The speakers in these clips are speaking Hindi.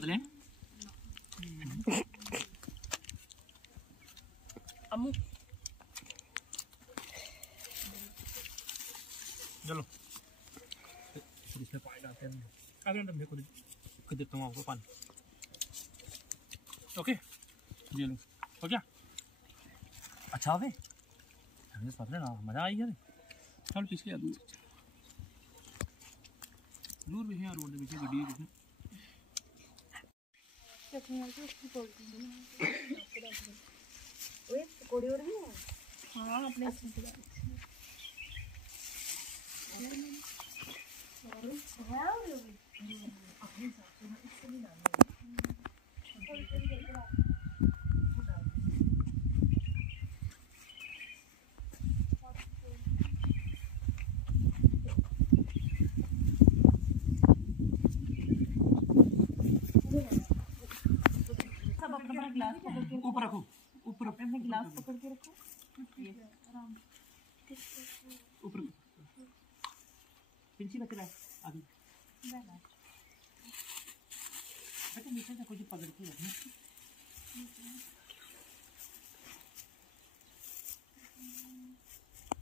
पतले हैं। अम्मू चलो इसमें पानी डालते हैं। अगर मैं खुद देता हूँ आपको पानी। ओके ये लो हो गया। अच्छा वे पतले ना मजा आई यार। चल पिछले दूर भी है रोड पीछे गड्डी हाँ अपने ऊपर रखो ऊपर अपने गिलास पकड़ के रखो ऊपर पिंची बच रहा है अभी बेटा नीचे से कुछ पकड़ के रखना।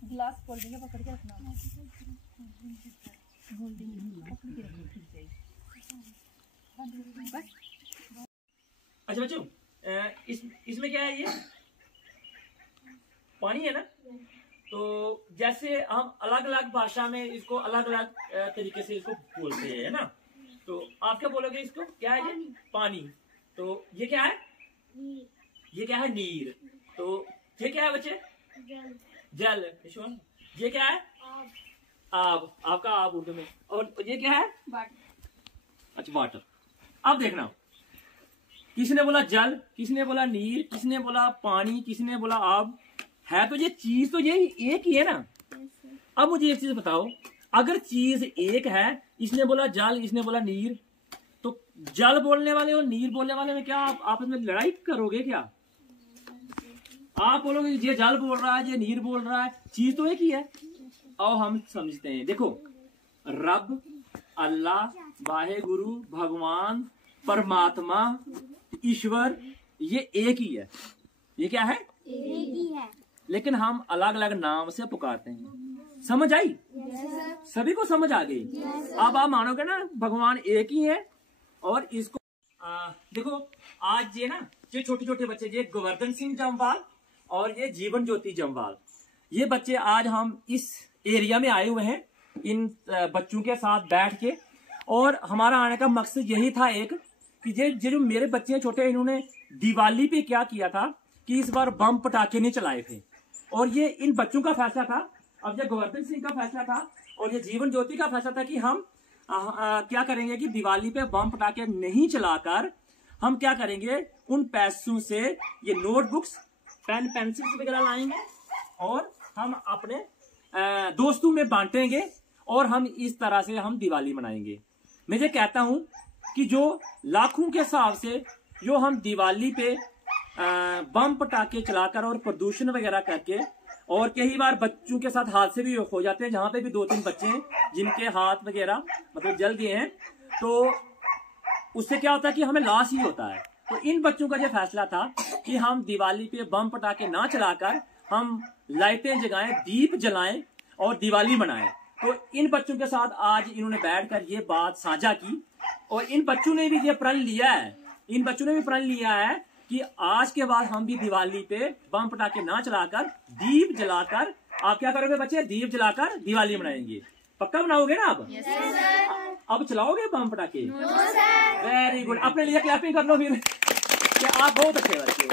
गिलास खोल देंगे पकड़ के रखना। अच्छा बच्चों इसमें क्या है ये पानी है ना। तो जैसे हम अलग अलग भाषा में इसको अलग अलग तरीके से इसको बोलते हैं ना। तो आप क्या बोलोगे इसको क्या है ये पानी। तो ये क्या है ये क्या है नीर। तो ये क्या है बच्चे जल। ये क्या है आब आपका आब उर्दू में। और ये क्या है अच्छा वाटर। अब देखना किसने बोला जल किसने बोला नीर किसने बोला पानी किसने बोला आब। है तो ये चीज तो यही एक ही है ना। अब मुझे एक चीज बताओ अगर चीज एक है इसने बोला जल इसने बोला नीर तो जल बोलने वाले और नीर बोलने वाले में क्या आप आपस में लड़ाई करोगे क्या। आप बोलोगे ये जल बोल रहा है ये नीर बोल रहा है चीज तो एक ही है। आओ हम समझते हैं। देखो रब अल्लाह वाहे गुरु भगवान परमात्मा ईश्वर ये एक ही है। ये क्या है एक ही है लेकिन हम अलग अलग नाम से पुकारते हैं। समझ आई सभी को समझ आ गई। अब आप मानोगे ना भगवान एक ही है। और इसको देखो आज ये ना ये छोटे छोटे बच्चे ये गोवर्धन सिंह जम्वाल और ये जीवन ज्योति जम्वाल ये बच्चे आज हम इस एरिया में आए हुए हैं इन बच्चों के साथ बैठ के। और हमारा आने का मकसद यही था एक कि ये जो मेरे बच्चे छोटे इन्होंने दिवाली पे क्या किया था कि इस बार बम पटाखे नहीं चलाए थे। और ये इन बच्चों का फैसला था। अब ये गोवर्धन सिंह का फैसला था और ये जीवन ज्योति का फैसला था कि हम क्या करेंगे कि दिवाली पे बम पटाखे नहीं चलाकर हम क्या करेंगे उन पैसों से ये नोटबुक्स पेन पेंसिल्स वगैरह लाएंगे और हम अपने दोस्तों में बांटेंगे और हम इस तरह से हम दिवाली मनाएंगे। मैं ये कहता हूं कि जो लाखों के हिसाब से जो हम दिवाली पे बम पटाखे चलाकर और प्रदूषण वगैरह करके और कई बार बच्चों के साथ हादसे भी हो जाते हैं जहां पे भी 2-3 बच्चे हैं जिनके हाथ वगैरह मतलब जल गए हैं। तो उससे क्या होता है कि हमें लॉस ही होता है। तो इन बच्चों का ये फैसला था कि हम दिवाली पे बम पटाखे ना चलाकर हम लाइटें जगाएं दीप जलाएं और दिवाली मनाएं। तो इन बच्चों के साथ आज इन्होंने बैठकर ये बात साझा की और इन बच्चों ने भी ये प्रण लिया है कि आज के बाद हम भी दिवाली पे बम पटाखे ना चलाकर दीप जलाकर आप क्या करोगे बच्चे दीप जलाकर दिवाली मनाएंगे। पक्का बनाओगे ना आप अब चलाओगे बम पटाखे। वेरी गुड अपने लिए क्लैपिंग कर लो फिर कि आप बहुत अच्छे बच्चे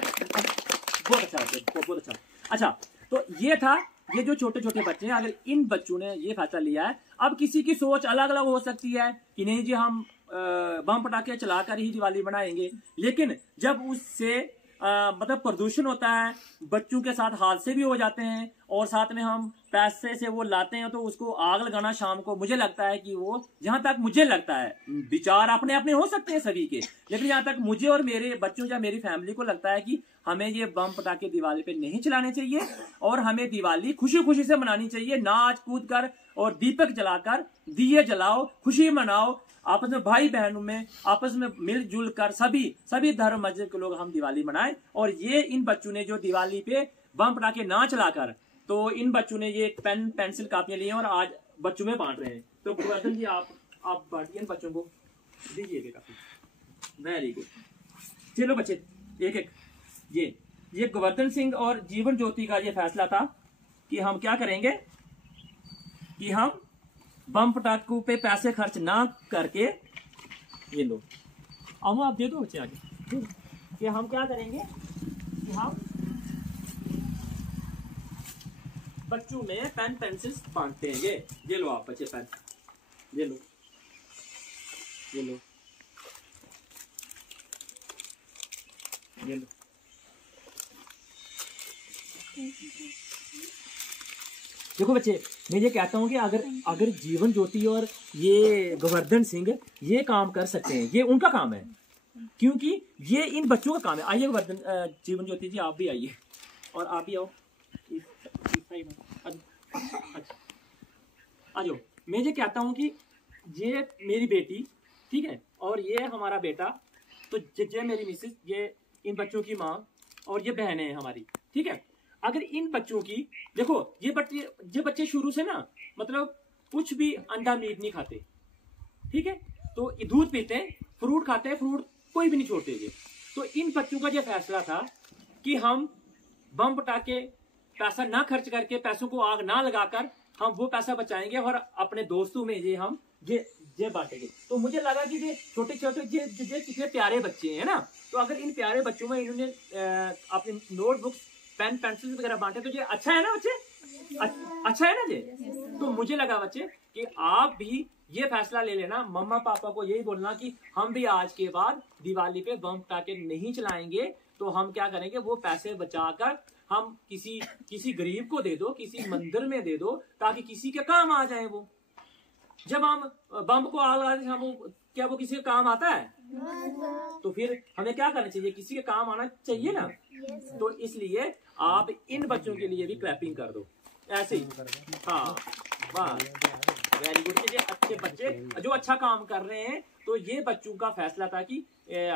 बहुत अच्छा बच्चे बहुत अच्छा। अच्छा तो ये था ये जो छोटे छोटे बच्चे हैं अगर इन बच्चों ने ये फैसला लिया है। अब किसी की सोच अलग अलग हो सकती है कि नहीं जी हम बम पटाखे चलाकर ही दिवाली मनाएंगे। लेकिन जब उससे मतलब प्रदूषण होता है बच्चों के साथ हादसे भी हो जाते हैं और साथ में हम पैसे से वो लाते हैं तो उसको आग लगाना शाम को, मुझे लगता है कि वो, जहां तक मुझे लगता है, विचार अपने अपने हो सकते हैं सभी के, लेकिन जहां तक मुझे और मेरे बच्चों या मेरी फैमिली को लगता है कि हमें ये बम पटाखे दिवाली पे नहीं चलाने चाहिए और हमें दिवाली खुशी खुशी से मनानी चाहिए। नाच कूद कर और दीपक जलाकर, दिए जलाओ, खुशी मनाओ, आपस में भाई बहनों में आपस में मिलजुल कर सभी धर्म मजहब के लोग हम दिवाली मनाएं। और ये इन बच्चों ने जो दिवाली पे बम पटाखे ना चलाकर, तो इन बच्चों ने ये पेन पेंसिल कापियां ली हैं और आज बच्चों में बांट रहे हैं। तो गोवर्धन जी आप बांटिए इन बच्चों को, दीजिए काफी, वेरी गुड। चलो बच्चे एक एक, ये गोवर्धन सिंह और जीवन ज्योति का ये फैसला था कि हम क्या करेंगे कि हम बम पटाखों पे पैसे खर्च ना करके, ये लो आओ आप दे दो बच्चे आगे, कि हम क्या करेंगे कि हम बच्चों में पेन पेंसिल बांटते हैं। ये लो आप बच्चे पेन, ये लो ये लो ये लो। देखो बच्चे, मैं ये कहता हूँ कि अगर जीवन ज्योति और ये गोवर्धन सिंह ये काम कर सकते हैं, ये उनका काम है, क्योंकि ये इन बच्चों का काम है। आइए गोवर्धन, जीवन ज्योति जी आप भी आइए, और आप भी आओ, आ जाओ। मैं ये कहता हूँ कि ये मेरी बेटी, ठीक है, और ये हमारा बेटा, तो ये मेरी मिसेस, ये इन बच्चों की माँ, और ये बहन है हमारी, ठीक है। अगर इन बच्चों की, देखो ये बच्चे शुरू से ना, मतलब कुछ भी अंडा मीट नहीं खाते, ठीक है, तो दूध पीते हैं, फ्रूट खाते हैं, फ्रूट कोई भी नहीं छोड़ते ये। तो इन बच्चों का ये फैसला था कि हम बम पटाखे पैसा ना खर्च करके, पैसों को आग ना लगाकर हम वो पैसा बचाएंगे और अपने दोस्तों में ये हम ये बांटेंगे। तो मुझे लगा कि ये छोटे छोटे ये कितने प्यारे बच्चे हैं ना, तो अगर इन प्यारे बच्चों में इन्होंने अपने नोटबुक्स, पेन पेंसिल वगैरह बांटे, तो ये अच्छा है ना बच्चे, अच्छा है ना ये। तो मुझे लगा बच्चे कि आप भी ये फैसला ले लेना, मम्मा पापा को यही बोलना कि हम भी आज के बाद दिवाली पे बम पटाखे नहीं चलाएंगे। तो हम क्या करेंगे, वो पैसे बचाकर हम किसी गरीब को दे दो, किसी मंदिर में दे दो, ताकि किसी के काम आ जाए। वो जब हम बम को आग लगाते हैं, क्या वो किसी के काम आता है? तो फिर हमें क्या करना चाहिए, किसी के काम आना चाहिए ना। तो इसलिए आप इन बच्चों के लिए भी क्लैपिंग कर दो, ऐसे ही। हाँ, वाह, वेरी गुड। ये अच्छे बच्चे जो अच्छा काम कर रहे हैं, तो ये बच्चों का फैसला था कि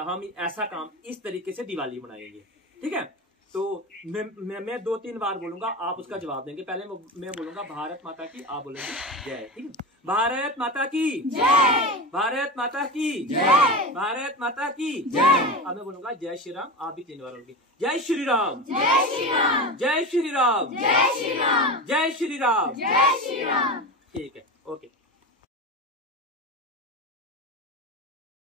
हम ऐसा काम इस तरीके से दिवाली मनाएंगे, ठीक है। तो मैं 2-3 बार बोलूंगा, आप उसका जवाब देंगे। पहले मैं बोलूंगा भारत माता की, आप बोलेंगे जय, ठीक है। भारत माता की जय, भारत माता की जय, भारत माता की जय। अब मैं बोलूंगा जय श्री राम, आप भी 3 बार बोलोगे जय श्री राम, जय श्री राम, जय श्री राम, जय श्री राम, जय श्री राम, जय श्री राम। ठीक है, ओके।